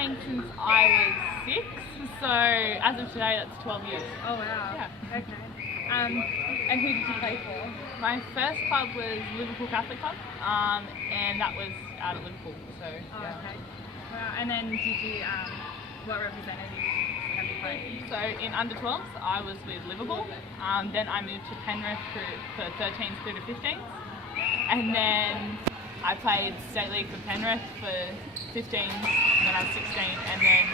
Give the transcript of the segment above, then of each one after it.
playing since I was 6, so as of today that's 12 years. Oh wow. Yeah. Okay. And who did you play for? My first club was Liverpool Catholic Club, and that was out of Liverpool. So Oh, yeah. okay. Wow. And then did you, what representative have you played? So in under 12s, I was with Liverpool. Then I moved to Penrith for 13s through to 15s, and then I played State League for Penrith for 15s when I was 16, and then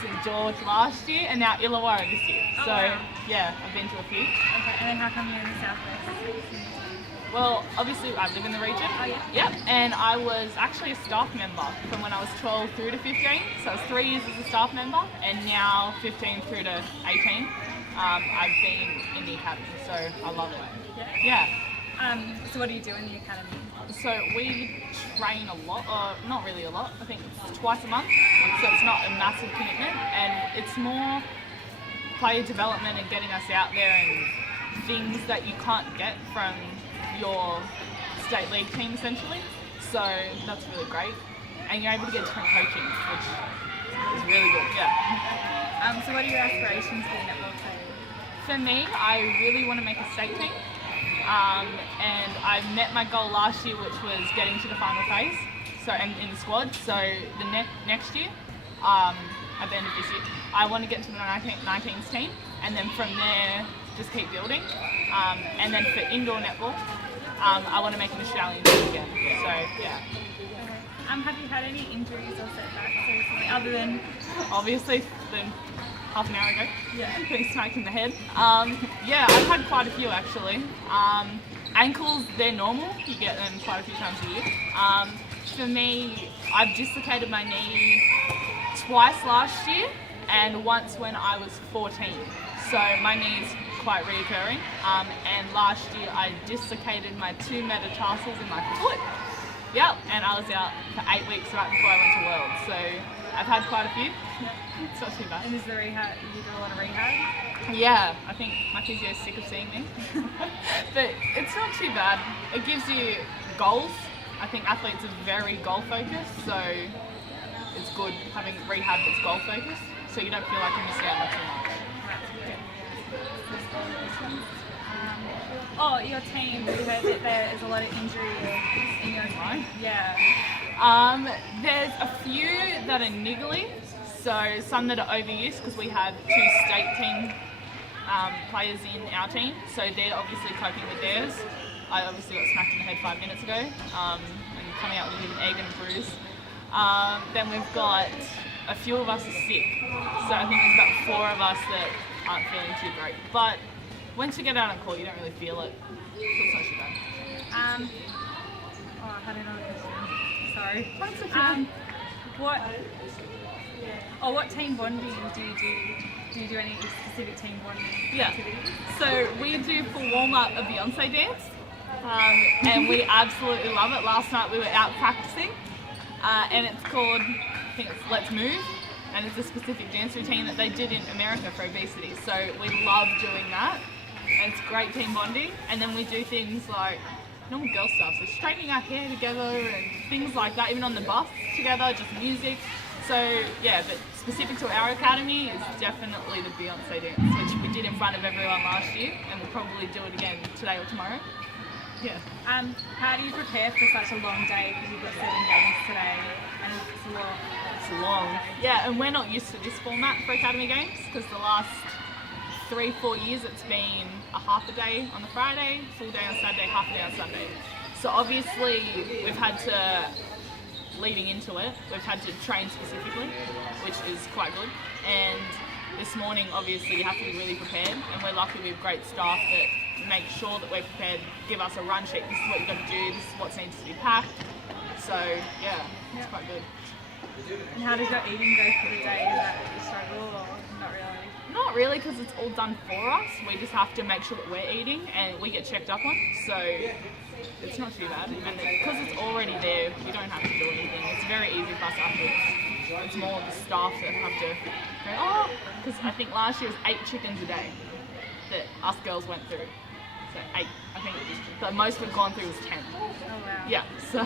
St George last year, and now Illawarra this year. Oh, So wow. yeah, I've been to a few. Okay. And then how come you're in the southwest? Well, obviously I live in the region. Oh, yeah? Yep, and I was actually a staff member from when I was 12 through to 15. So I was 3 years as a staff member, and now 15 through to 18. I've been in the academy, so I love it. Yeah. Yeah. So what do you do in the academy? So we train a lot, or not really a lot. I think it's twice a month, so it's not a massive commitment, and it's more player development and getting us out there and things that you can't get from your state league team essentially. So that's really great, and you're able to get different coaching, which is really good. Yeah. So what are your aspirations for the netball team? For me, I really want to make a state team. And I met my goal last year, which was getting to the final phase, so and in the squad. So the next year, at the end of this year, I want to get to the 19s team, and then from there, just keep building. And then for indoor netball, I want to make an Australian team again. So yeah. Okay. Have you had any injuries or setbacks recently, other than? Obviously, than half an hour ago. Yeah. Getting smacked in the head. Yeah, I've had quite a few actually. Ankles, they're normal. You get them quite a few times a year. For me, I've dislocated my knee twice last year and once when I was 14. So my knee is quite reoccurring. And last year I dislocated my 2 metatarsals in my foot. Yep, and I was out for 8 weeks right before I went to Worlds. So I've had quite a few. It's not too bad. And is the rehab? You do a lot of rehab? Yeah, I think my physio is sick of seeing me. But it's not too bad. It gives you goals. I think athletes are very goal focused, so it's good having rehab that's goal focused, so you don't feel like you're missing out on too much. Oh, your team, we heard that there is a lot of injuries in your team. Yeah. There's a few that are niggly, so some that are overused because we have 2 state team players in our team, so they're obviously coping with theirs. I obviously got smacked in the head 5 minutes ago and coming out with an egg and a bruise. Then we've got a few of us are sick, so I think there's about 4 of us that aren't feeling too great. But once you get out on court, you don't really feel it, so it's not too bad. I had another question. Sorry. That's okay. What team bonding do you do? Do you do any specific team bonding activities? So we do for warm-up a Beyonce dance, and we absolutely love it. Last night we were out practicing, and it's called, I think it's Let's Move, and it's a specific dance routine that they did in America for obesity. So we love doing that, and it's great team bonding. And then we do things like normal girl stuff, so straightening our hair together and things like that, even on the bus together, just music. So yeah, but specific to our academy is definitely the Beyonce dance, which we did in front of everyone last year, and we'll probably do it again today or tomorrow. Yeah. How do you prepare for such a long day? Because you've got 7 games today, and it's a lot. It's long. Yeah, and we're not used to this format for academy games because the last 3-4 years it's been a half a day on the Friday, full day on Saturday, half a day on Sunday. So obviously we've had to, leading into it, we've had to train specifically, which is quite good. And this morning, obviously, you have to be really prepared, and we're lucky we have great staff that make sure that we're prepared, give us a run sheet, this is what you've got to do, this is what needs to be packed. So yeah, it's quite good. And how does your eating go for the day? Is that a struggle or not really? Not really, because it's all done for us. We just have to make sure that we're eating and we get checked up on, so it's not too bad. And because it's already there, we don't have to do anything. It's very easy for us athletes. It's more the staff that have to go, because I think last year was 8 chickens a day that us girls went through. So 8, I think the most we've gone through was 10. Oh wow. Yeah, so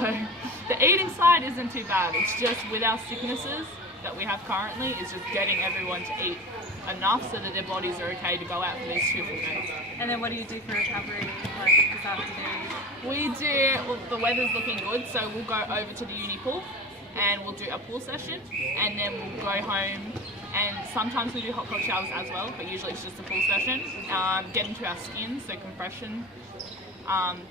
the eating side isn't too bad. It's just with our sicknesses, that we have currently is just getting everyone to eat enough so that their bodies are okay to go out for these 2 full days. And then what do you do for recovery, like this afternoon? The weather's looking good, so we'll go over to the uni pool and we'll do a pool session, and then we'll go home, and sometimes we do hot cold showers as well, but usually it's just a pool session. Get into our skins, so compression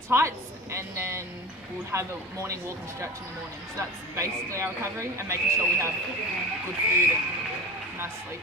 tights, and then we'll have a morning walk and stretch in the morning. So that's basically our recovery, and making sure we have good food and nice sleep.